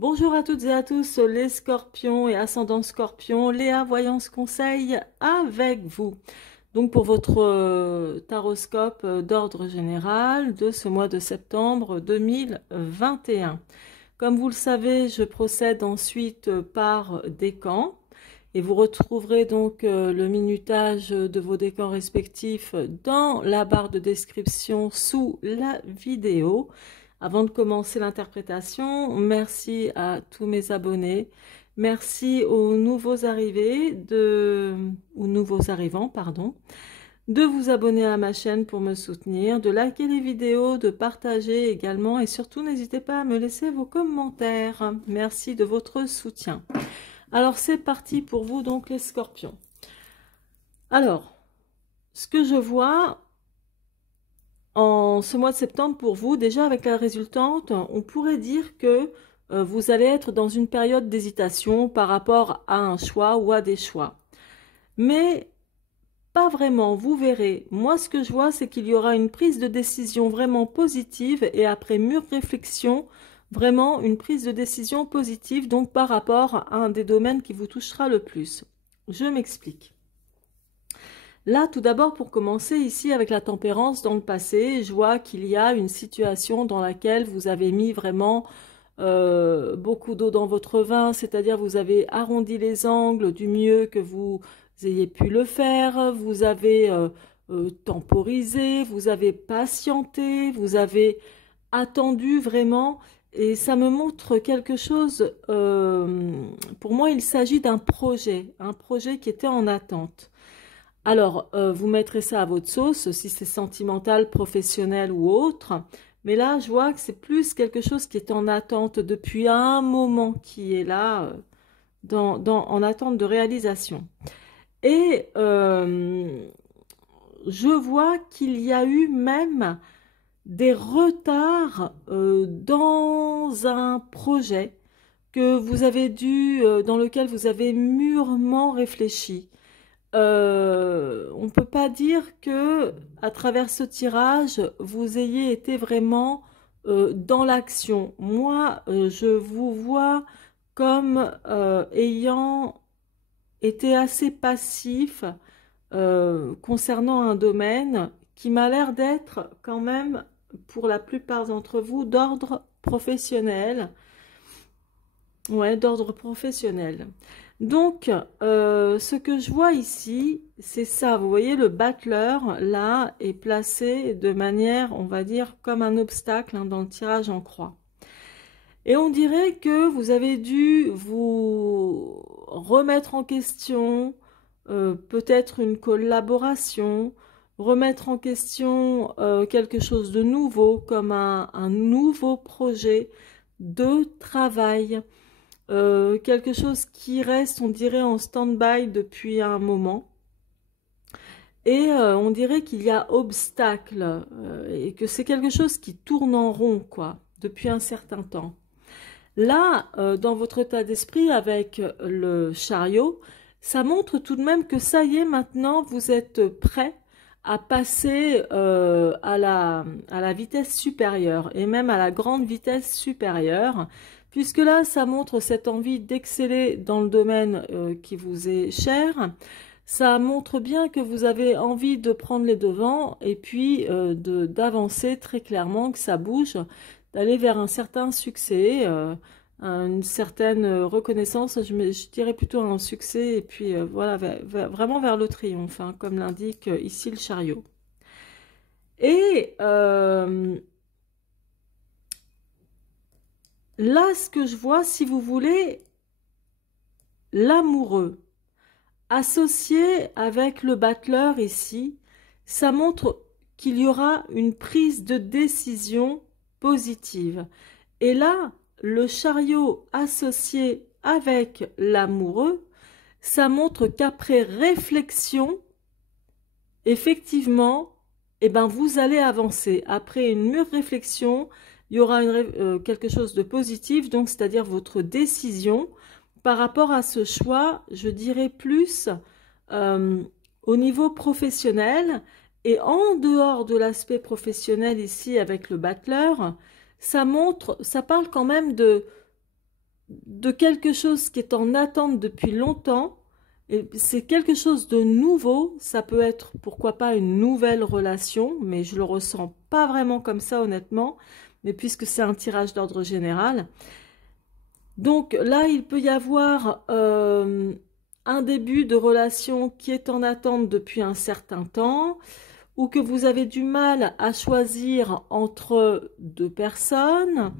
Bonjour à toutes et à tous les scorpions et ascendants scorpions, Léa Voyance Conseil avec vous. Donc pour votre taroscope d'ordre général de ce mois de septembre 2021. Comme vous le savez, je procède ensuite par décan et vous retrouverez donc le minutage de vos décans respectifs dans la barre de description sous la vidéo. Avant de commencer l'interprétation, merci à tous mes abonnés. Merci aux nouveaux arrivants, de vous abonner à ma chaîne pour me soutenir, de liker les vidéos, de partager également et surtout n'hésitez pas à me laisser vos commentaires. Merci de votre soutien. Alors c'est parti pour vous donc les scorpions. Alors, ce que je vois en ce mois de septembre pour vous, déjà avec la résultante, on pourrait dire que vous allez être dans une période d'hésitation par rapport à un choix ou à des choix. Mais pas vraiment, vous verrez. Moi, ce que je vois, c'est qu'il y aura une prise de décision vraiment positive et après mûre réflexion, vraiment une prise de décision positive, donc par rapport à un des domaines qui vous touchera le plus. Je m'explique. Là, tout d'abord, pour commencer, ici, avec la tempérance dans le passé, je vois qu'il y a une situation dans laquelle vous avez mis vraiment beaucoup d'eau dans votre vin, c'est-à-dire vous avez arrondi les angles du mieux que vous ayez pu le faire, vous avez temporisé, vous avez patienté, vous avez attendu vraiment, et ça me montre quelque chose, pour moi, il s'agit d'un un projet qui était en attente. Alors, vous mettrez ça à votre sauce, si c'est sentimental, professionnel ou autre. Mais là, je vois que c'est plus quelque chose qui est en attente depuis un moment, qui est là, en attente de réalisation. Et je vois qu'il y a eu même des retards dans un projet que vous avez dû, dans lequel vous avez mûrement réfléchi. On ne peut pas dire que à travers ce tirage, vous ayez été vraiment dans l'action. Moi, je vous vois comme ayant été assez passif concernant un domaine qui m'a l'air d'être quand même, pour la plupart d'entre vous, d'ordre professionnel. Ouais, d'ordre professionnel. Donc, ce que je vois ici, c'est ça. Vous voyez, le battleur, là, est placé de manière, on va dire, comme un obstacle hein, dans le tirage en croix. Et on dirait que vous avez dû vous remettre en question, peut-être une collaboration, remettre en question quelque chose de nouveau, comme un nouveau projet de travail. Quelque chose qui reste, on dirait, en stand-by depuis un moment. Et on dirait qu'il y a obstacle et que c'est quelque chose qui tourne en rond, quoi, depuis un certain temps. Là, dans votre état d'esprit avec le chariot, ça montre tout de même que ça y est, maintenant, vous êtes prêt à passer à la vitesse supérieure et même à la grande vitesse supérieure, puisque là, ça montre cette envie d'exceller dans le domaine qui vous est cher. Ça montre bien que vous avez envie de prendre les devants et puis d'avancer très clairement, que ça bouge, d'aller vers un certain succès, une certaine reconnaissance, je dirais plutôt un succès, et puis voilà, vraiment vers le triomphe, hein, comme l'indique ici le chariot. Et là, ce que je vois, si vous voulez, l'amoureux, associé avec le battleur ici, ça montre qu'il y aura une prise de décision positive. Et là, le chariot associé avec l'amoureux, ça montre qu'après réflexion, effectivement, eh ben, vous allez avancer. Après une mûre réflexion, il y aura quelque chose de positif, donc c'est-à-dire votre décision par rapport à ce choix, je dirais plus au niveau professionnel. Et en dehors de l'aspect professionnel ici avec le battleur, ça montre, ça parle quand même de quelque chose qui est en attente depuis longtemps. Et c'est quelque chose de nouveau. Ça peut être, pourquoi pas, une nouvelle relation, mais je le ressens pas vraiment comme ça, honnêtement. Mais puisque c'est un tirage d'ordre général. Donc là, il peut y avoir un début de relation qui est en attente depuis un certain temps, ou que vous avez du mal à choisir entre deux personnes.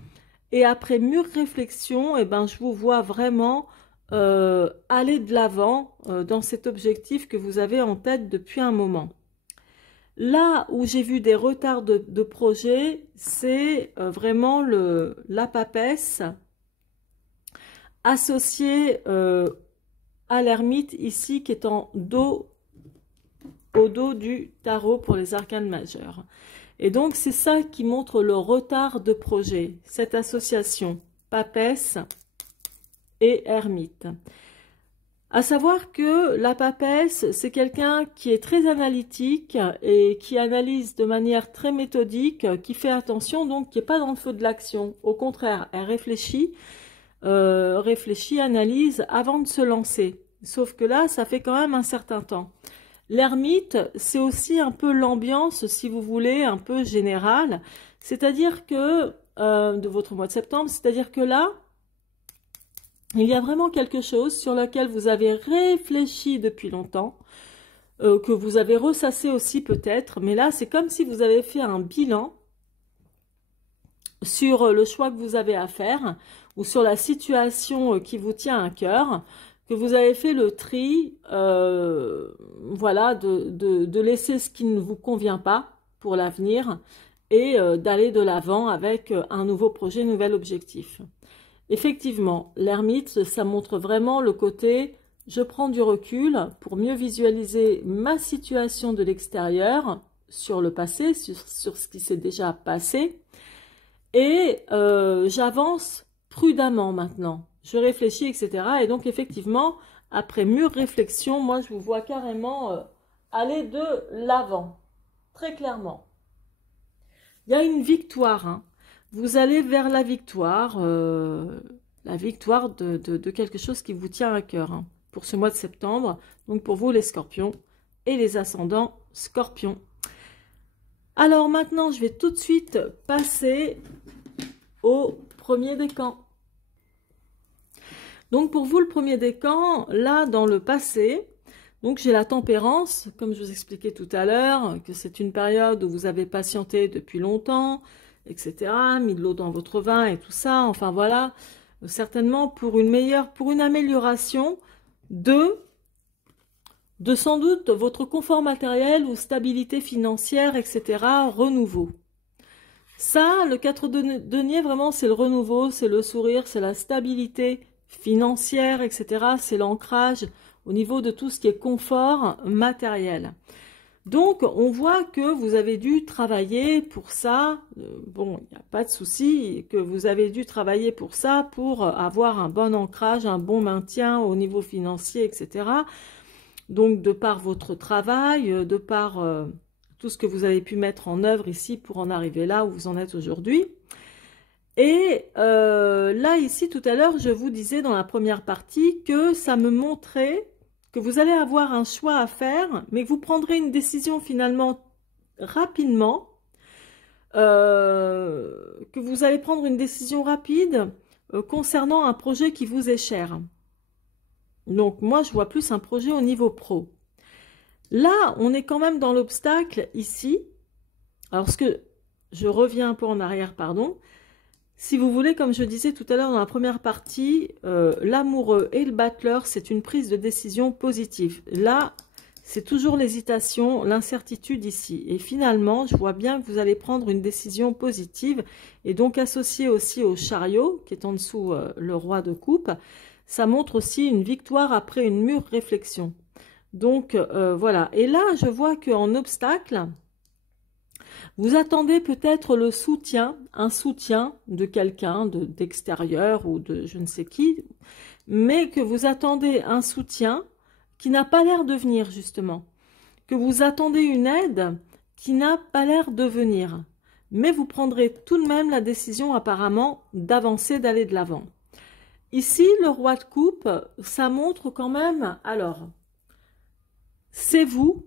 Et après mûre réflexion, eh ben, je vous vois vraiment aller de l'avant dans cet objectif que vous avez en tête depuis un moment. Là où j'ai vu des retards de projet, c'est vraiment la papesse associée à l'ermite ici qui est au dos du tarot pour les arcanes majeures. Et donc, c'est ça qui montre le retard de projet, cette association papesse et ermite. À savoir que la papesse, c'est quelqu'un qui est très analytique et qui analyse de manière très méthodique, qui fait attention, donc qui n'est pas dans le feu de l'action. Au contraire, elle réfléchit, analyse avant de se lancer. Sauf que là, ça fait quand même un certain temps. L'ermite, c'est aussi un peu l'ambiance, si vous voulez, un peu générale, c'est-à-dire que, de votre mois de septembre, c'est-à-dire que là, il y a vraiment quelque chose sur lequel vous avez réfléchi depuis longtemps, que vous avez ressassé aussi peut-être, mais là, c'est comme si vous avez fait un bilan sur le choix que vous avez à faire, ou sur la situation qui vous tient à cœur, que vous avez fait le tri, voilà, de laisser ce qui ne vous convient pas pour l'avenir et d'aller de l'avant avec un nouveau projet, un nouvel objectif. Effectivement, l'ermite, ça montre vraiment le côté « je prends du recul pour mieux visualiser ma situation de l'extérieur sur le passé, sur ce qui s'est déjà passé et j'avance prudemment maintenant. » Je réfléchis, etc. Et donc, effectivement, après mûre réflexion, moi, je vous vois carrément aller de l'avant, très clairement. Il y a une victoire, hein. Vous allez vers la victoire de quelque chose qui vous tient à cœur, hein, pour ce mois de septembre. Donc, pour vous, les scorpions et les ascendants scorpions. Alors, maintenant, je vais tout de suite passer au premier décan. Donc, pour vous, le premier décan, là, dans le passé, donc j'ai la tempérance, comme je vous expliquais tout à l'heure, que c'est une période où vous avez patienté depuis longtemps, etc., mis de l'eau dans votre vin et tout ça, enfin voilà, certainement pour une amélioration de sans doute votre confort matériel ou stabilité financière, etc., renouveau. Ça, le 4 de denier, vraiment, c'est le renouveau, c'est le sourire, c'est la stabilité financière, etc. C'est l'ancrage au niveau de tout ce qui est confort matériel. Donc, on voit que vous avez dû travailler pour ça. Bon, il n'y a pas de souci, que vous avez dû travailler pour ça, pour avoir un bon ancrage, un bon maintien au niveau financier, etc. Donc, de par votre travail, de par tout ce que vous avez pu mettre en œuvre ici pour en arriver là où vous en êtes aujourd'hui. Et là, ici, tout à l'heure, je vous disais dans la première partie que ça me montrait que vous allez avoir un choix à faire, mais que vous prendrez une décision finalement rapidement, que vous allez prendre une décision rapide concernant un projet qui vous est cher. Donc, moi, je vois plus un projet au niveau pro. Là, on est quand même dans l'obstacle ici. Alors, je reviens un peu en arrière, pardon. Si vous voulez, comme je disais tout à l'heure dans la première partie, l'amoureux et le battleur, c'est une prise de décision positive. Là, c'est toujours l'hésitation, l'incertitude ici. Et finalement, je vois bien que vous allez prendre une décision positive et donc associé aussi au chariot, qui est en dessous le roi de coupe, ça montre aussi une victoire après une mûre réflexion. Donc, voilà. Et là, je vois qu'en obstacle, vous attendez peut-être le soutien, un soutien de quelqu'un d'extérieur ou de je ne sais qui, mais que vous attendez un soutien qui n'a pas l'air de venir justement, que vous attendez une aide qui n'a pas l'air de venir, mais vous prendrez tout de même la décision apparemment d'avancer, d'aller de l'avant. ici, le roi de coupe, ça montre quand même, alors, c'est vous,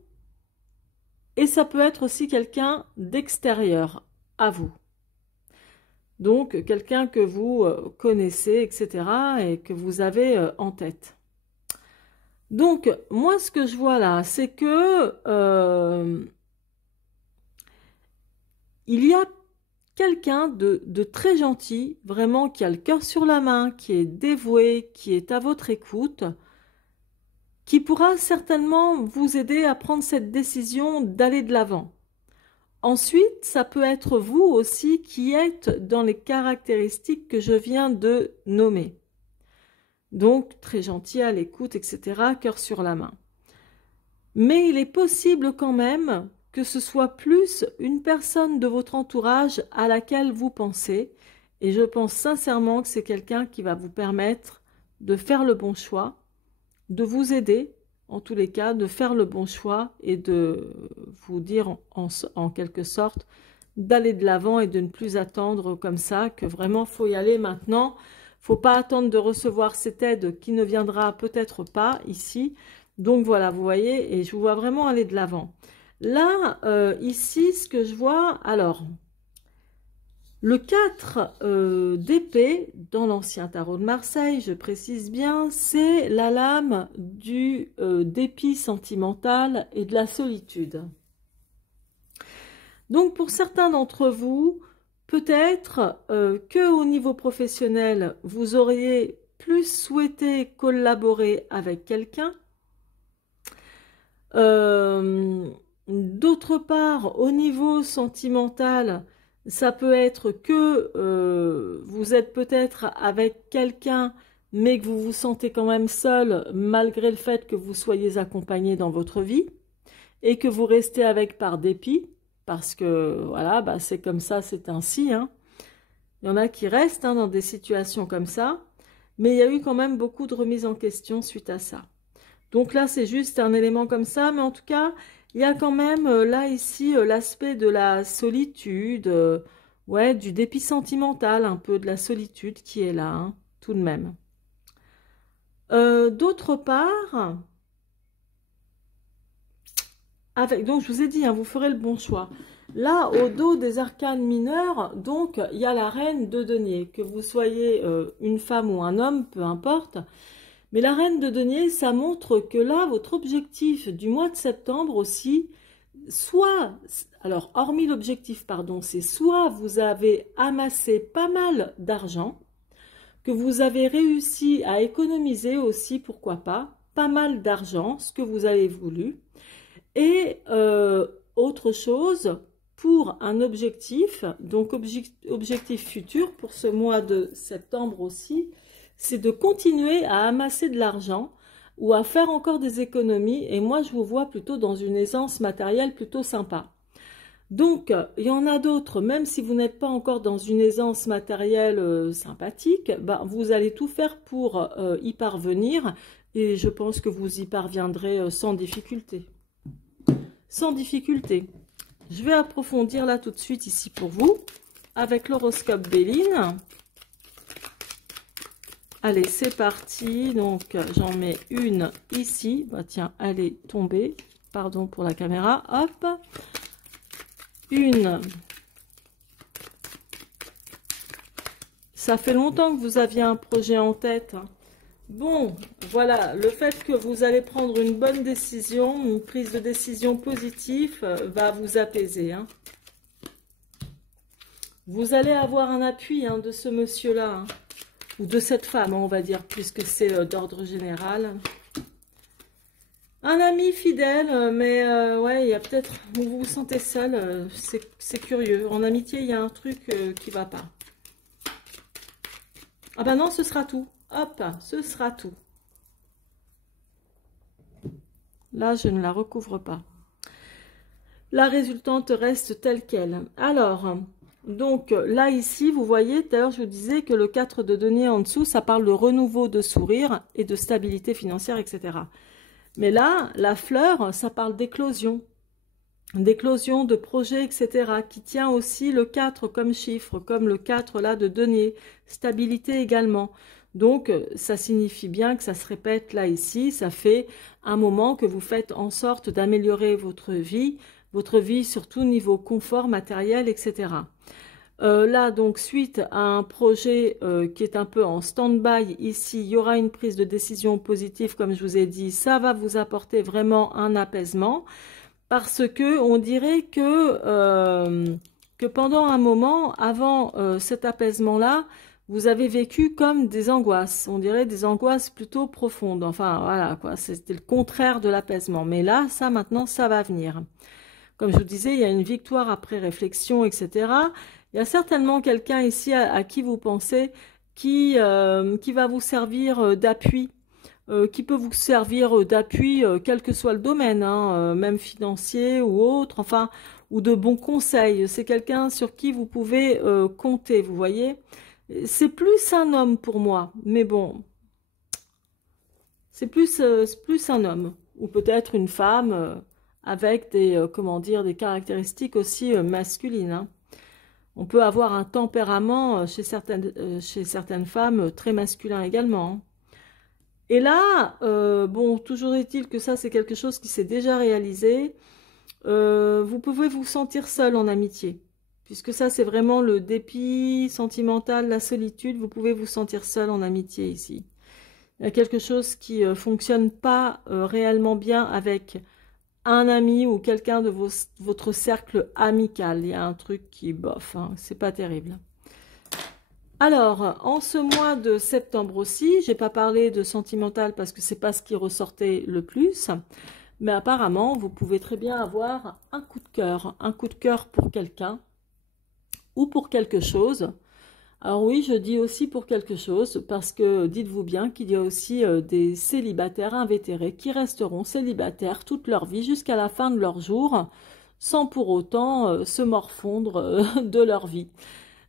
et ça peut être aussi quelqu'un d'extérieur à vous. Donc, quelqu'un que vous connaissez, etc., et que vous avez en tête. Donc, moi, ce que je vois là, c'est que il y a quelqu'un de très gentil, vraiment, qui a le cœur sur la main, qui est dévoué, qui est à votre écoute, qui pourra certainement vous aider à prendre cette décision d'aller de l'avant. Ensuite, ça peut être vous aussi qui êtes dans les caractéristiques que je viens de nommer. Donc, très gentil, à l'écoute, etc., cœur sur la main. Mais il est possible quand même que ce soit plus une personne de votre entourage à laquelle vous pensez. Et je pense sincèrement que c'est quelqu'un qui va vous permettre de faire le bon choix, de vous aider, en tous les cas, de faire le bon choix et de vous dire en quelque sorte d'aller de l'avant et de ne plus attendre comme ça, que vraiment faut y aller maintenant. Faut pas attendre de recevoir cette aide qui ne viendra peut-être pas ici. Donc voilà, vous voyez, et je vous vois vraiment aller de l'avant. Là, ici, ce que je vois, alors, le 4 d'épée, dans l'ancien tarot de Marseille, je précise bien, c'est la lame du dépit sentimental et de la solitude. Donc, pour certains d'entre vous, peut-être qu'au niveau professionnel, vous auriez plus souhaité collaborer avec quelqu'un. D'autre part, au niveau sentimental, ça peut être que vous êtes peut-être avec quelqu'un, mais que vous vous sentez quand même seul, malgré le fait que vous soyez accompagné dans votre vie, et que vous restez avec par dépit, parce que voilà, bah, c'est comme ça, c'est ainsi. Hein. Il y en a qui restent dans des situations comme ça, mais il y a eu quand même beaucoup de remises en question suite à ça. Donc là, c'est juste un élément comme ça, mais en tout cas, il y a quand même là, ici, l'aspect de la solitude, ouais, du dépit sentimental, un peu de la solitude qui est là, hein, tout de même. D'autre part, donc je vous ai dit, hein, vous ferez le bon choix. Là, au dos des arcanes mineurs, donc, il y a la reine de denier, que vous soyez une femme ou un homme, peu importe. Mais la reine de denier, ça montre que là, votre objectif du mois de septembre aussi, alors hormis l'objectif, pardon, c'est soit vous avez amassé pas mal d'argent, que vous avez réussi à économiser aussi, pourquoi pas mal d'argent, ce que vous avez voulu, et autre chose, pour un objectif, donc objectif futur pour ce mois de septembre aussi, c'est de continuer à amasser de l'argent ou à faire encore des économies. Et moi, je vous vois plutôt dans une aisance matérielle plutôt sympa. Donc, il y en a d'autres, même si vous n'êtes pas encore dans une aisance matérielle sympathique, ben, vous allez tout faire pour y parvenir. Et je pense que vous y parviendrez sans difficulté. Sans difficulté. Je vais approfondir là tout de suite ici pour vous, avec l'horoscope Béline. Allez, c'est parti. Donc, j'en mets une ici. Bah, tiens, elle est tombée. Pardon pour la caméra. Hop. Une. Ça fait longtemps que vous aviez un projet en tête. Bon, voilà. Le fait que vous allez prendre une bonne décision, une prise de décision positive, va vous apaiser. Hein. Vous allez avoir un appui de ce monsieur-là. Hein. Ou de cette femme, on va dire, puisque c'est d'ordre général. Un ami fidèle, mais ouais, il y a peut-être, vous vous sentez seul, c'est curieux. En amitié, il y a un truc qui va pas. Ah ben non, ce sera tout. Hop, ce sera tout. Là, je ne la recouvre pas. La résultante reste telle qu'elle. Alors... Donc là, ici, vous voyez, d'ailleurs, je vous disais que le 4 de denier en dessous, ça parle de renouveau de sourire et de stabilité financière, etc. Mais là, la fleur, ça parle d'éclosion de projets, etc., qui tient aussi le 4 comme chiffre, comme le 4 là de denier, stabilité également. Donc, ça signifie bien que ça se répète là, ici. Ça fait un moment que vous faites en sorte d'améliorer votre vie surtout niveau confort matériel, etc. Là, donc, suite à un projet qui est un peu en stand-by, ici, il y aura une prise de décision positive, comme je vous ai dit. Ça va vous apporter vraiment un apaisement, parce que on dirait que pendant un moment, avant cet apaisement-là, vous avez vécu comme des angoisses. On dirait des angoisses plutôt profondes. Enfin, voilà, quoi. C'était le contraire de l'apaisement. Mais là, ça, maintenant, ça va venir. Comme je vous disais, il y a une victoire après réflexion, etc. Il y a certainement quelqu'un ici à qui vous pensez qui va vous servir d'appui, qui peut vous servir d'appui, quel que soit le domaine, hein, même financier ou autre, enfin, ou de bons conseils. C'est quelqu'un sur qui vous pouvez compter, vous voyez. C'est plus un homme pour moi, mais bon, c'est plus un homme, ou peut-être une femme avec des, comment dire, des caractéristiques aussi masculines, hein. On peut avoir un tempérament chez certaines femmes très masculin également, hein. Et là, bon, toujours est-il que ça, c'est quelque chose qui s'est déjà réalisé. Vous pouvez vous sentir seul en amitié, puisque ça, c'est vraiment le dépit sentimental, la solitude. Vous pouvez vous sentir seul en amitié ici. Il y a quelque chose qui fonctionne pas réellement bien avec un ami ou quelqu'un de votre cercle amical. Il y a un truc qui bof, hein, c'est pas terrible. Alors, en ce mois de septembre aussi, j'ai pas parlé de sentimental parce que c'est pas ce qui ressortait le plus, mais apparemment, vous pouvez très bien avoir un coup de cœur pour quelqu'un ou pour quelque chose. Alors oui, je dis aussi pour quelque chose, parce que dites-vous bien qu'il y a aussi des célibataires invétérés qui resteront célibataires toute leur vie jusqu'à la fin de leur jour, sans pour autant se morfondre de leur vie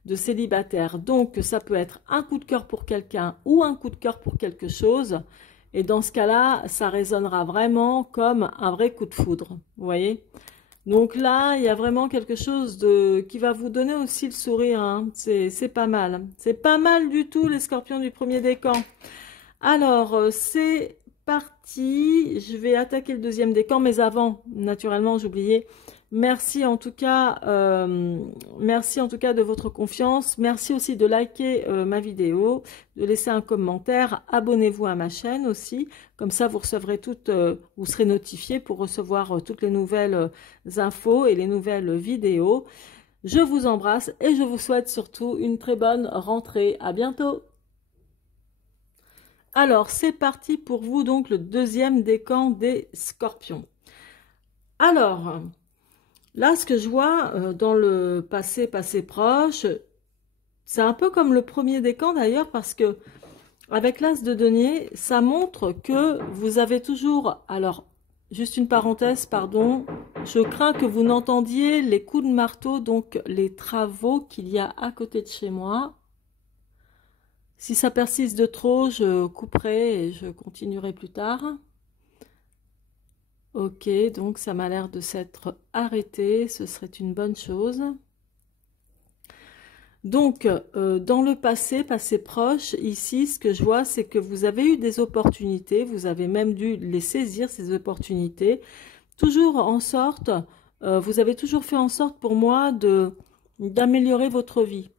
de célibataire. Donc ça peut être un coup de cœur pour quelqu'un ou un coup de cœur pour quelque chose, et dans ce cas-là, ça résonnera vraiment comme un vrai coup de foudre, vous voyez. Donc là, il y a vraiment quelque chose qui va vous donner aussi le sourire, hein. C'est pas mal. C'est pas mal du tout, les scorpions du premier décan. Alors, c'est parti. Je vais attaquer le deuxième décan, mais avant, naturellement, j'oubliais. Merci en tout cas de votre confiance. Merci aussi de liker ma vidéo, de laisser un commentaire. Abonnez-vous à ma chaîne aussi. Comme ça, vous recevrez vous serez notifié pour recevoir toutes les nouvelles infos et les nouvelles vidéos. Je vous embrasse et je vous souhaite surtout une très bonne rentrée. À bientôt. Alors, c'est parti pour vous, donc, le deuxième décan des scorpions. Alors, là, ce que je vois dans le passé proche, c'est un peu comme le premier décan d'ailleurs, parce que avec l'as de denier, ça montre que vous avez toujours... Alors, juste une parenthèse, pardon, je crains que vous n'entendiez les coups de marteau, donc les travaux qu'il y a à côté de chez moi. Si ça persiste de trop, je couperai et je continuerai plus tard. Ok, donc ça m'a l'air de s'être arrêté, ce serait une bonne chose. Donc, dans le passé proche, ici, ce que je vois, c'est que vous avez eu des opportunités, vous avez même dû les saisir, ces opportunités, toujours en sorte, vous avez toujours fait en sorte pour moi d'améliorer votre vie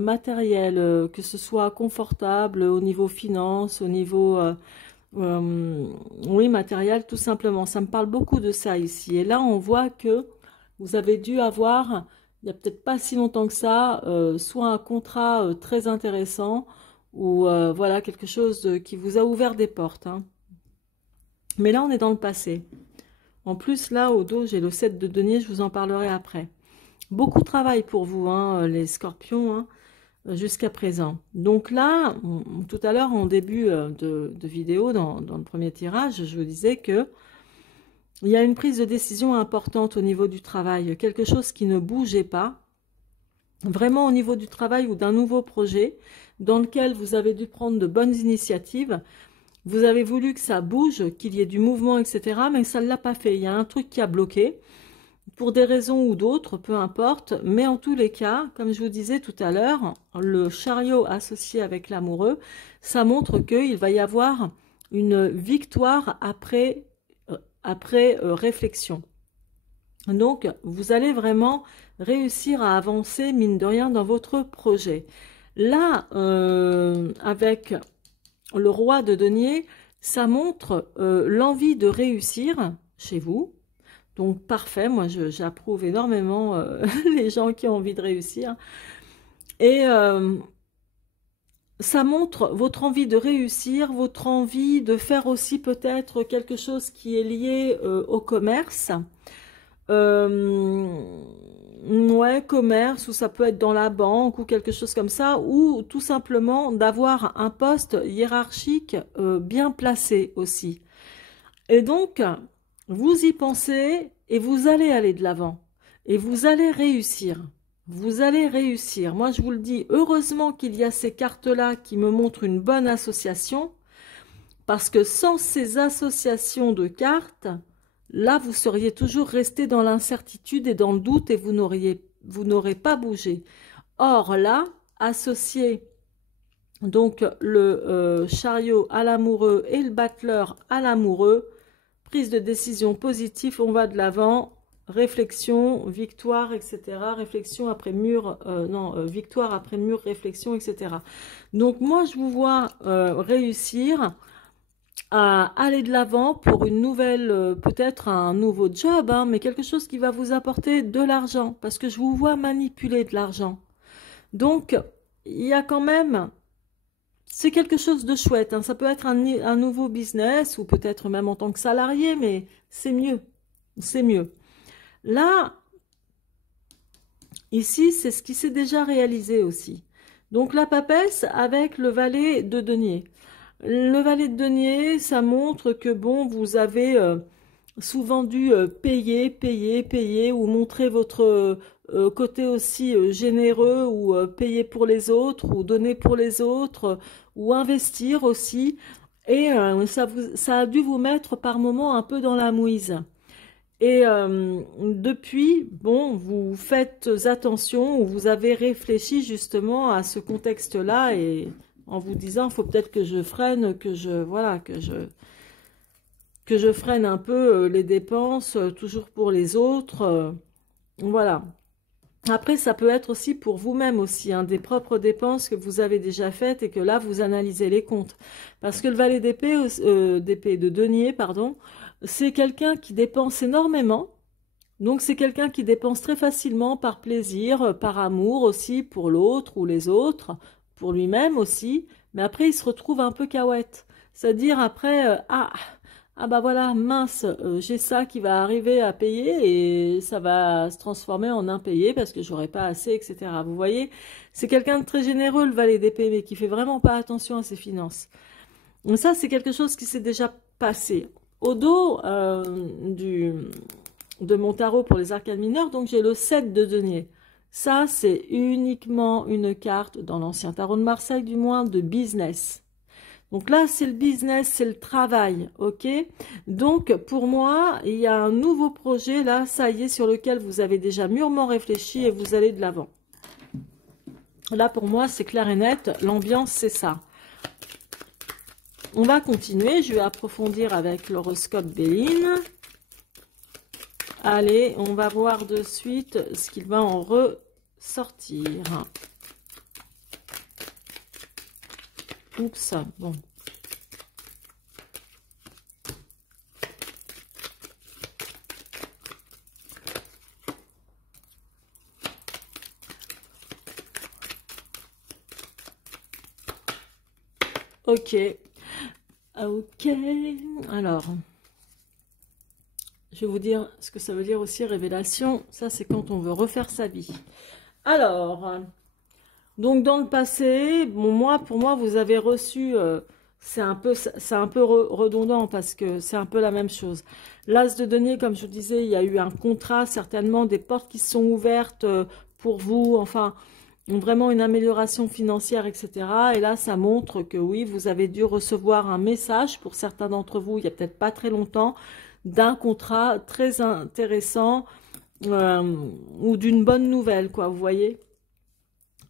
matérielle, que ce soit confortable au niveau finance, au niveau... oui, matériel, tout simplement. Ça me parle beaucoup de ça ici. Et là, on voit que vous avez dû avoir, il n'y a peut-être pas si longtemps que ça, soit un contrat très intéressant, ou voilà, quelque chose qui vous a ouvert des portes, hein. Mais là, on est dans le passé. En plus, là, au dos, j'ai le 7 de denier, je vous en parlerai après. Beaucoup de travail pour vous, hein, les scorpions, hein, jusqu'à présent. Donc là, tout à l'heure, en début de vidéo, dans le premier tirage, je vous disais que il y a une prise de décision importante au niveau du travail, quelque chose qui ne bougeait pas, vraiment au niveau du travail ou d'un nouveau projet dans lequel vous avez dû prendre de bonnes initiatives. Vous avez voulu que ça bouge, qu'il y ait du mouvement, etc., mais ça ne l'a pas fait. Il y a un truc qui a bloqué, pour des raisons ou d'autres, peu importe, mais en tous les cas, comme je vous disais tout à l'heure, le chariot associé avec l'amoureux, ça montre qu'il va y avoir une victoire après réflexion. Donc, vous allez vraiment réussir à avancer, mine de rien, dans votre projet. Là, avec le roi de denier, ça montre l'envie de réussir chez vous. Donc, parfait, moi j'approuve énormément les gens qui ont envie de réussir. Et ça montre votre envie de réussir, votre envie de faire aussi peut-être quelque chose qui est lié au commerce. Ouais, commerce, ou ça peut être dans la banque ou quelque chose comme ça, ou tout simplement d'avoir un poste hiérarchique bien placé aussi. Et donc, vous y pensez et vous allez aller de l'avant. Et vous allez réussir. Vous allez réussir. Moi, je vous le dis, heureusement qu'il y a ces cartes-là qui me montrent une bonne association, parce que sans ces associations de cartes, là, vous seriez toujours resté dans l'incertitude et dans le doute et vous n'aurez pas bougé. Or, là, associé donc le chariot à l'amoureux et le battleur à l'amoureux, prise de décision positive, on va de l'avant, réflexion, victoire, etc. Réflexion après mur, victoire après mur, réflexion, etc. Donc moi, je vous vois réussir à aller de l'avant pour une nouvelle, peut-être un nouveau job, hein, mais quelque chose qui va vous apporter de l'argent, parce que je vous vois manipuler de l'argent. Donc, il y a quand même, c'est quelque chose de chouette, hein. Ça peut être un nouveau business, ou peut-être même en tant que salarié, mais c'est mieux, c'est mieux. Là, ici, c'est ce qui s'est déjà réalisé aussi. Donc, la papesse avec le valet de denier. Le valet de denier, ça montre que, bon, vous avez souvent dû payer, ou montrer votre côté aussi généreux, ou payer pour les autres, ou donner pour les autres, ou investir aussi. Et ça a dû vous mettre par moments un peu dans la mouise. Et depuis, bon, vous faites attention, ou vous avez réfléchi justement à ce contexte-là, et en vous disant, il faut peut-être que je freine, que je freine un peu les dépenses, toujours pour les autres. Voilà. Après, ça peut être aussi pour vous-même aussi, hein, des propres dépenses que vous avez déjà faites et que là, vous analysez les comptes. Parce que le valet d'épée, de denier, pardon, c'est quelqu'un qui dépense énormément. Donc, c'est quelqu'un qui dépense très facilement par plaisir, par amour aussi pour l'autre ou les autres, pour lui-même aussi. Mais après, il se retrouve un peu cahuète. C'est-à-dire après, ah bah voilà, mince, j'ai ça qui va arriver à payer et ça va se transformer en impayé parce que j'aurai pas assez, etc. Vous voyez, c'est quelqu'un de très généreux, le valet d'épée, mais qui fait vraiment pas attention à ses finances. Donc ça, c'est quelque chose qui s'est déjà passé. Au dos de mon tarot pour les arcanes mineures, donc j'ai le 7 de denier. Ça, c'est uniquement une carte, dans l'ancien tarot de Marseille du moins, de business. Donc là, c'est le business, c'est le travail, ok? Donc, pour moi, il y a un nouveau projet, là, ça y est, sur lequel vous avez déjà mûrement réfléchi et vous allez de l'avant. Là, pour moi, c'est clair et net, l'ambiance, c'est ça. On va continuer, je vais approfondir avec l'horoscope Béline. Allez, on va voir de suite ce qu'il va en ressortir. Oups, bon. Ok. Ok. Alors, je vais vous dire ce que ça veut dire aussi, révélation. Ça, c'est quand on veut refaire sa vie. Alors... Donc, dans le passé, bon, pour moi, vous avez reçu, c'est un peu redondant parce que c'est un peu la même chose. L'As de denier, comme je vous disais, il y a eu un contrat, certainement des portes qui se sont ouvertes pour vous, enfin, vraiment une amélioration financière, etc. Et là, ça montre que oui, vous avez dû recevoir un message, pour certains d'entre vous, il n'y a peut-être pas très longtemps, d'un contrat très intéressant, euh, ou d'une bonne nouvelle, quoi, vous voyez?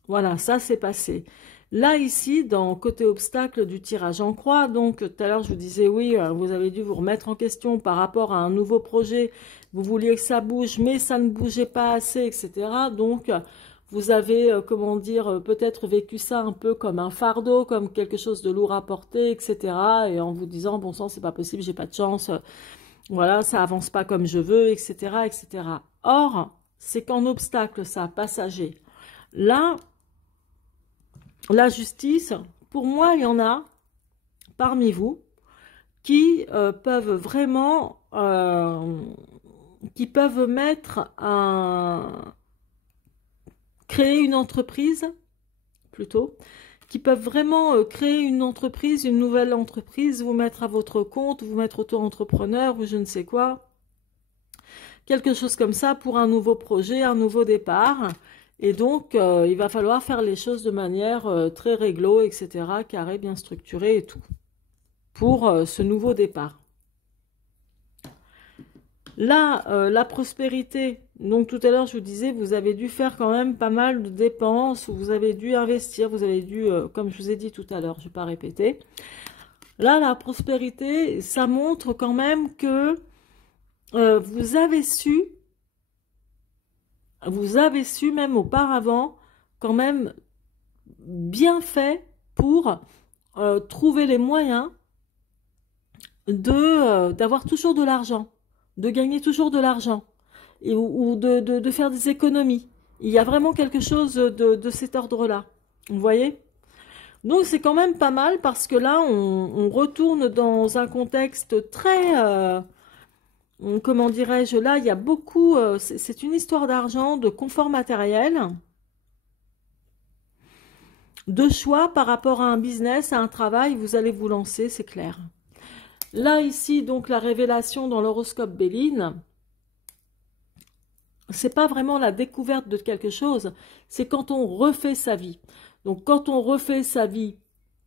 Voilà, ça c'est passé. Là, ici, dans côté obstacle du tirage en croix, donc tout à l'heure je vous disais, oui, vous avez dû vous remettre en question par rapport à un nouveau projet, vous vouliez que ça bouge, mais ça ne bougeait pas assez, etc. Donc, vous avez, comment dire, peut-être vécu ça un peu comme un fardeau, comme quelque chose de lourd à porter, etc. Et en vous disant, bon sang, c'est pas possible, j'ai pas de chance, voilà, ça avance pas comme je veux, etc., etc. Or, c'est qu'en obstacle, ça, passager. Là, la justice, pour moi, il y en a parmi vous qui peuvent vraiment, qui peuvent créer une entreprise, plutôt, qui peuvent vraiment créer une entreprise, une nouvelle entreprise, vous mettre à votre compte, vous mettre auto-entrepreneur ou je ne sais quoi, quelque chose comme ça pour un nouveau projet, un nouveau départ. Et donc, il va falloir faire les choses de manière très réglo, etc., carré, bien structuré et tout, pour ce nouveau départ. Là, la prospérité, donc tout à l'heure, je vous disais, vous avez dû faire quand même pas mal de dépenses, vous avez dû investir, vous avez dû, comme je vous ai dit tout à l'heure, je ne vais pas répéter. Là, la prospérité, ça montre quand même que vous avez su même auparavant, quand même bien fait pour trouver les moyens d'avoir toujours de l'argent, de gagner toujours de l'argent, ou de faire des économies. Il y a vraiment quelque chose de cet ordre-là. Vous voyez? Donc c'est quand même pas mal parce que là, on retourne dans un contexte très... comment dirais-je? Là, il y a beaucoup... c'est une histoire d'argent, de confort matériel, de choix par rapport à un business, à un travail. Vous allez vous lancer, c'est clair. Là, ici, donc, la révélation dans l'horoscope Béline, c'est pas vraiment la découverte de quelque chose, c'est quand on refait sa vie. Donc, quand on refait sa vie,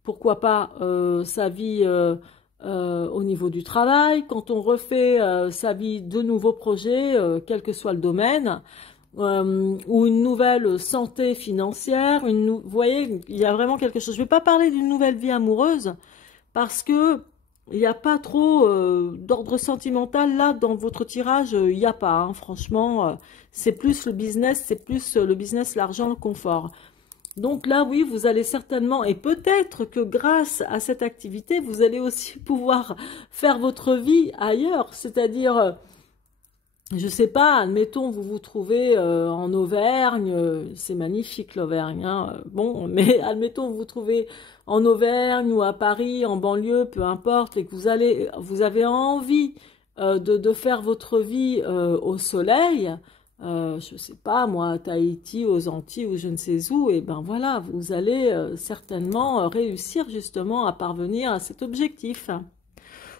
pourquoi pas sa vie au niveau du travail, quand on refait sa vie de nouveaux projets, quel que soit le domaine, ou une nouvelle santé financière, vous voyez, il y a vraiment quelque chose. Je ne vais pas parler d'une nouvelle vie amoureuse, parce que il n'y a pas trop d'ordre sentimental là dans votre tirage, il n'y a pas, hein, franchement, c'est plus le business, l'argent, le confort. Donc là, oui, vous allez certainement, et peut-être que grâce à cette activité, vous allez aussi pouvoir faire votre vie ailleurs, c'est-à-dire, je sais pas, admettons, vous vous trouvez en Auvergne, c'est magnifique l'Auvergne, hein, bon, mais admettons, vous vous trouvez en Auvergne ou à Paris, en banlieue, peu importe, et que vous avez envie de faire votre vie au soleil, je sais pas, moi, à Tahiti, aux Antilles ou je ne sais où, et ben voilà, vous allez certainement réussir justement à parvenir à cet objectif.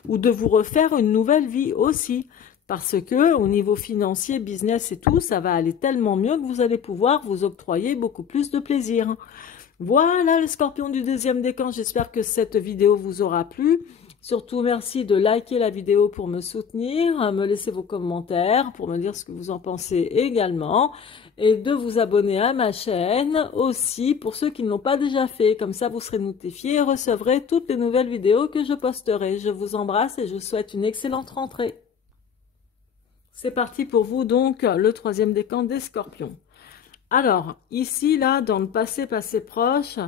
Ou de vous refaire une nouvelle vie aussi. Parce que au niveau financier, business et tout, ça va aller tellement mieux que vous allez pouvoir vous octroyer beaucoup plus de plaisir. Voilà les scorpions du deuxième décan, j'espère que cette vidéo vous aura plu. Surtout, merci de liker la vidéo pour me soutenir, me laisser vos commentaires pour me dire ce que vous en pensez également et de vous abonner à ma chaîne aussi pour ceux qui ne l'ont pas déjà fait. Comme ça, vous serez notifiés et recevrez toutes les nouvelles vidéos que je posterai. Je vous embrasse et je vous souhaite une excellente rentrée. C'est parti pour vous donc, le troisième décan des scorpions. Alors, ici, là, dans le passé proche,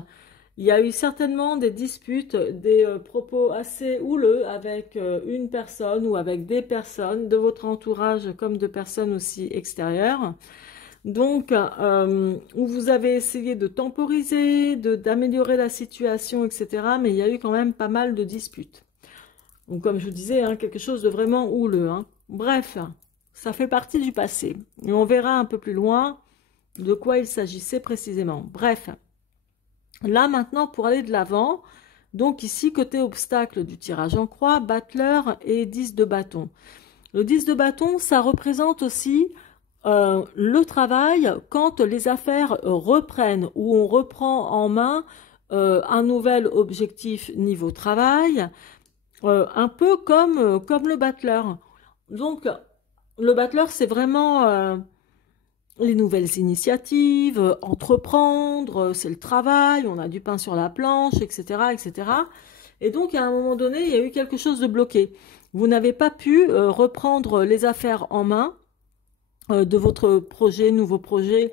il y a eu certainement des disputes, des propos assez houleux avec une personne ou avec des personnes de votre entourage comme de personnes aussi extérieures. Donc, où vous avez essayé de temporiser, d'améliorer la situation, etc. Mais il y a eu quand même pas mal de disputes. Donc, comme je vous disais, hein, quelque chose de vraiment houleux. Hein. Bref, ça fait partie du passé. Et on verra un peu plus loin de quoi il s'agissait précisément. Bref, là maintenant pour aller de l'avant, donc ici côté obstacle du tirage en croix, battleur et 10 de bâton. Le 10 de bâton, ça représente aussi le travail quand les affaires reprennent, où on reprend en main un nouvel objectif niveau travail, un peu comme le battleur. Donc, le battleur, c'est vraiment les nouvelles initiatives, entreprendre, c'est le travail, on a du pain sur la planche, etc., etc. Et donc, à un moment donné, il y a eu quelque chose de bloqué. Vous n'avez pas pu reprendre les affaires en main de votre projet, nouveau projet,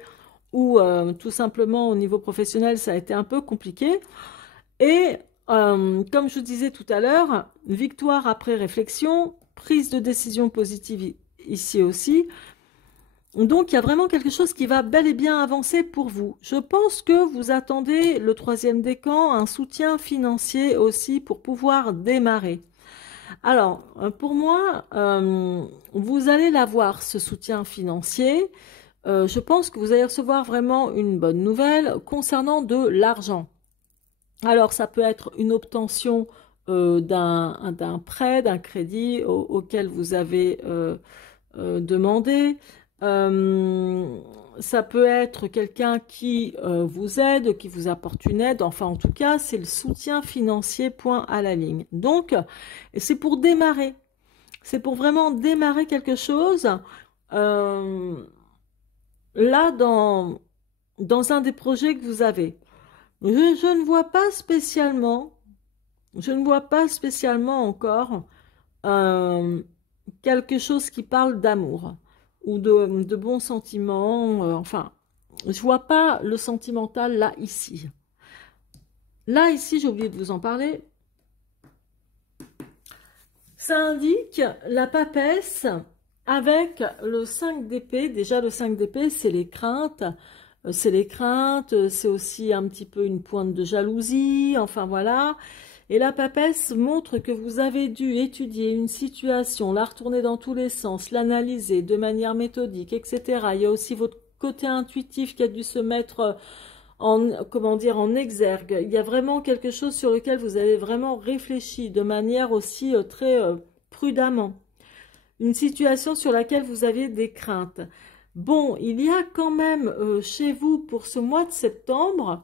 ou tout simplement au niveau professionnel, ça a été un peu compliqué. Et comme je vous disais tout à l'heure, victoire après réflexion, prise de décision positive ici aussi. Donc, il y a vraiment quelque chose qui va bel et bien avancer pour vous. Je pense que vous attendez le troisième décan, un soutien financier aussi pour pouvoir démarrer. Alors, pour moi, vous allez l'avoir, ce soutien financier. Je pense que vous allez recevoir vraiment une bonne nouvelle concernant de l'argent. Alors, ça peut être une obtention d'un prêt, d'un crédit auquel vous avez demandé. Euh, Ça peut être quelqu'un qui vous aide, qui vous apporte une aide. Enfin, en tout cas, c'est le soutien financier, point à la ligne. Donc, c'est pour démarrer. C'est pour vraiment démarrer quelque chose. euh, Là, dans un des projets que vous avez. Je ne vois pas spécialement, je ne vois pas spécialement encore euh, quelque chose qui parle d'amour ou de bons sentiments. Enfin, je vois pas le sentimental là, ici. Là, ici, j'ai oublié de vous en parler. Ça indique la papesse avec le 5 d'épée. Déjà, le 5 d'épée, c'est les craintes. C'est les craintes, c'est aussi un petit peu une pointe de jalousie, enfin voilà. Et la papesse montre que vous avez dû étudier une situation, la retourner dans tous les sens, l'analyser de manière méthodique, etc. Il y a aussi votre côté intuitif qui a dû se mettre en, comment dire, en exergue. Il y a vraiment quelque chose sur lequel vous avez vraiment réfléchi de manière aussi très prudemment. Une situation sur laquelle vous aviez des craintes. Bon, il y a quand même chez vous pour ce mois de septembre,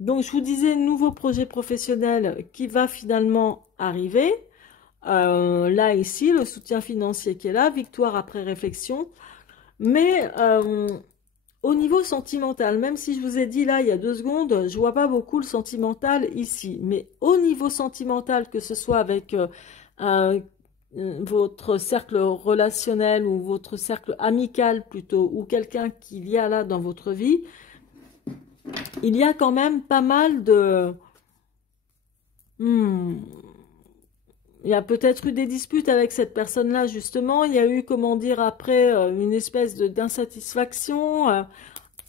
donc je vous disais, nouveau projet professionnel qui va finalement arriver. Là, ici, le soutien financier qui est là, victoire après réflexion. Mais au niveau sentimental, même si je vous ai dit là, il y a 2 secondes, je vois pas beaucoup le sentimental ici. Mais au niveau sentimental, que ce soit avec votre cercle relationnel ou votre cercle amical plutôt, ou quelqu'un qu'il y a là dans votre vie, il y a quand même pas mal de... Hmm, il y a peut-être eu des disputes avec cette personne-là, justement. Il y a eu, comment dire, après, une espèce d'insatisfaction.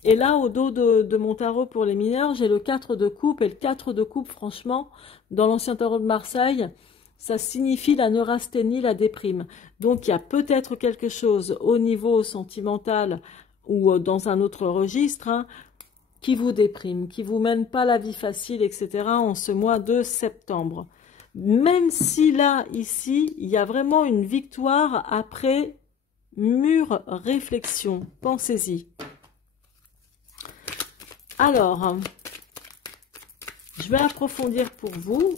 Et là, au dos de mon tarot pour les mineurs, j'ai le 4 de coupe. Et le 4 de coupe, franchement, dans l'ancien tarot de Marseille, ça signifie la neurasthénie, la déprime. Donc, il y a peut-être quelque chose au niveau sentimental ou dans un autre registre, hein, qui vous déprime, qui vous mène pas la vie facile, etc. en ce mois de septembre. Même si là, ici, il y a vraiment une victoire après mûre réflexion. Pensez-y. Alors, je vais approfondir pour vous.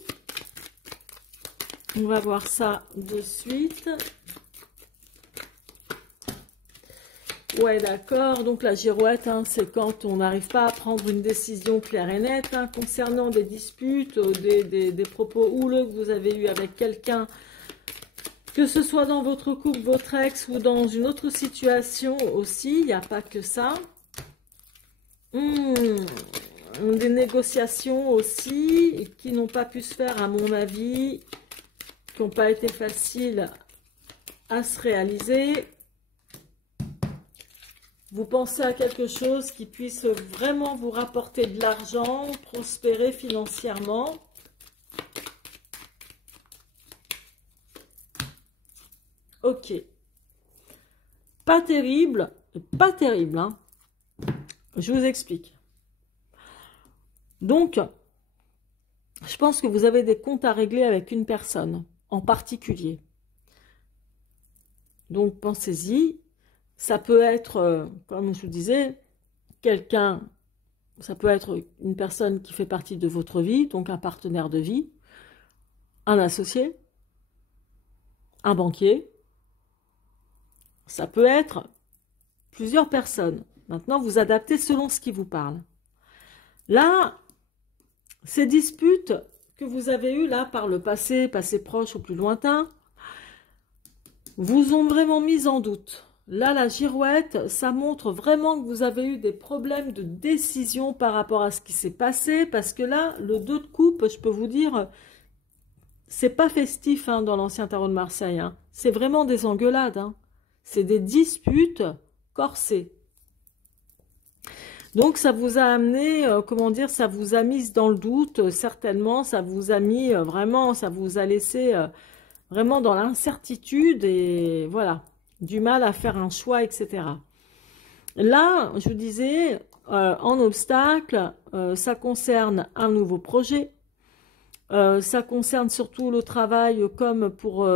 On va voir ça de suite. Ouais, d'accord. Donc la girouette, hein, c'est quand on n'arrive pas à prendre une décision claire et nette hein, concernant des disputes, des propos houleux que vous avez eus avec quelqu'un, que ce soit dans votre couple, votre ex ou dans une autre situation aussi. Il n'y a pas que ça. Des négociations aussi qui n'ont pas pu se faire, à mon avis, qui n'ont pas été faciles à se réaliser. Vous pensez à quelque chose qui puisse vraiment vous rapporter de l'argent, prospérer financièrement. Ok. Pas terrible, hein. Je vous explique. Donc, je pense que vous avez des comptes à régler avec une personne en particulier. Donc, pensez-y. Ça peut être, comme je vous disais, quelqu'un, ça peut être une personne qui fait partie de votre vie, donc un partenaire de vie, un associé, un banquier, Ça peut être plusieurs personnes. Maintenant, vous adaptez selon ce qui vous parle. Là, ces disputes que vous avez eues là par le passé, passé proche ou plus lointain, vous ont vraiment mis en doute. Là, la girouette, ça montre vraiment que vous avez eu des problèmes de décision par rapport à ce qui s'est passé, parce que là, le 2 de coupe, je peux vous dire, c'est pas festif hein, dans l'ancien tarot de Marseille. Hein. C'est vraiment des engueulades. Hein. C'est des disputes corsées. Donc, ça vous a amené, comment dire, ça vous a mis dans le doute, certainement, ça vous a mis vraiment, ça vous a laissé vraiment dans l'incertitude et voilà, du mal à faire un choix, etc. Là, je vous disais, en obstacle, ça concerne un nouveau projet, ça concerne surtout le travail comme pour,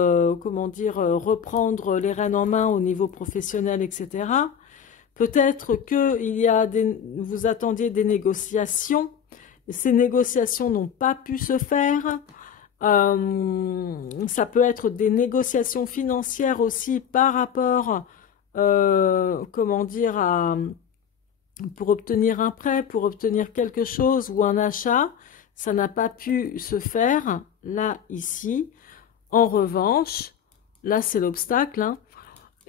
comment dire, reprendre les rênes en main au niveau professionnel, etc. Peut-être que vous attendiez des négociations. Ces négociations n'ont pas pu se faire. Ça peut être des négociations financières aussi par rapport, comment dire, pour obtenir un prêt, pour obtenir quelque chose ou un achat. Ça n'a pas pu se faire, là, ici. En revanche, là, c'est l'obstacle, hein.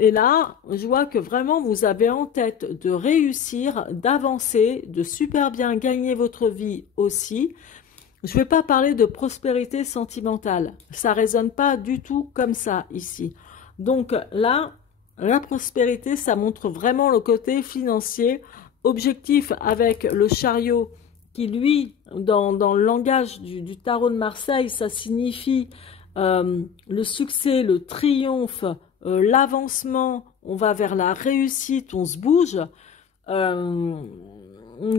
Et là, je vois que vraiment, vous avez en tête de réussir, d'avancer, de super bien gagner votre vie aussi. Je ne vais pas parler de prospérité sentimentale. Ça ne résonne pas du tout comme ça ici. Donc là, la prospérité, ça montre vraiment le côté financier. Objectif avec le chariot qui, lui, dans le langage du tarot de Marseille, ça signifie le succès, le triomphe, l'avancement, on va vers la réussite, on se bouge.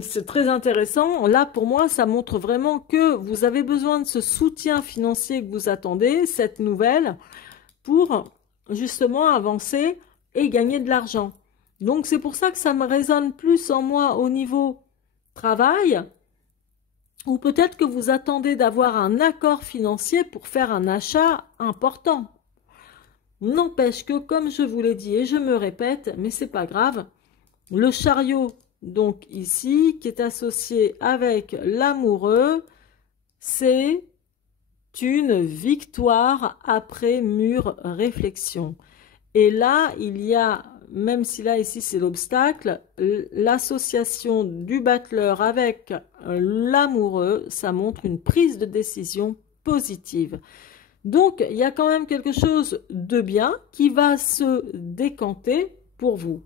C'est très intéressant. Là, pour moi, ça montre vraiment que vous avez besoin de ce soutien financier que vous attendez, cette nouvelle, pour justement avancer et gagner de l'argent. Donc, c'est pour ça que ça me résonne plus en moi au niveau travail, ou peut-être que vous attendez d'avoir un accord financier pour faire un achat important. N'empêche que, comme je vous l'ai dit et je me répète, mais c'est pas grave, le chariot, donc ici, qui est associé avec l'amoureux, c'est une victoire après mûre réflexion. Et là, il y a, même si là, ici, c'est l'obstacle, l'association du battleur avec l'amoureux, ça montre une prise de décision positive. Donc, il y a quand même quelque chose de bien qui va se décanter pour vous.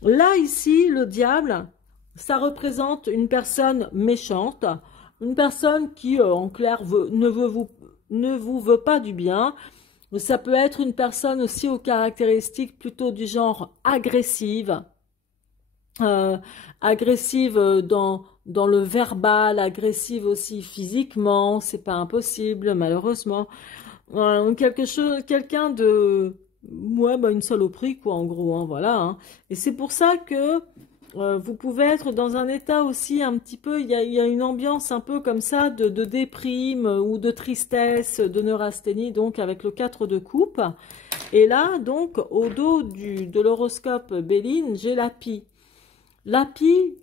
Là, ici, le diable, ça représente une personne méchante, une personne qui, en clair, ne vous veut pas du bien. Ça peut être une personne aussi aux caractéristiques plutôt du genre agressive, agressive dans le verbal, agressive aussi physiquement, c'est pas impossible malheureusement. Quelqu'un de, ouais, bah une saloperie quoi en gros, hein, voilà. Hein. Et c'est pour ça que vous pouvez être dans un état aussi un petit peu, il y a une ambiance un peu comme ça de déprime ou de tristesse, de neurasthénie, donc avec le 4 de coupe. Et là, donc, au dos de l'horoscope Béline, j'ai la pie. La pie,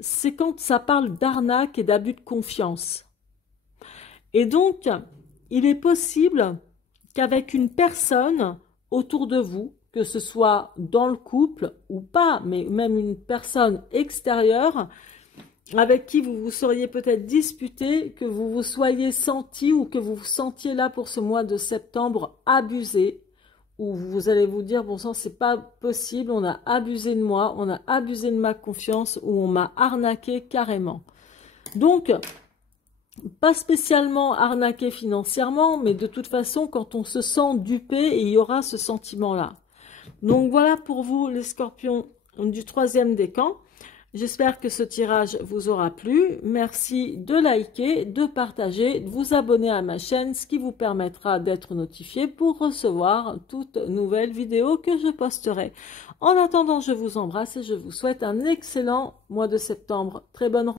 c'est quand ça parle d'arnaque et d'abus de confiance. Et donc, il est possible qu'avec une personne autour de vous, que ce soit dans le couple ou pas, mais même une personne extérieure, avec qui vous vous seriez peut-être disputé, que vous vous soyez senti ou que vous vous sentiez là pour ce mois de septembre abusé, où vous allez vous dire, bon sang, c'est pas possible, on a abusé de moi, on a abusé de ma confiance, ou on m'a arnaqué carrément. Donc, pas spécialement arnaqué financièrement, mais de toute façon, quand on se sent dupé, il y aura ce sentiment-là. Donc voilà pour vous les scorpions du 3e décan. J'espère que ce tirage vous aura plu. Merci de liker, de partager, de vous abonner à ma chaîne, ce qui vous permettra d'être notifié pour recevoir toute nouvelle vidéo que je posterai. En attendant, je vous embrasse et je vous souhaite un excellent mois de septembre. Très bonne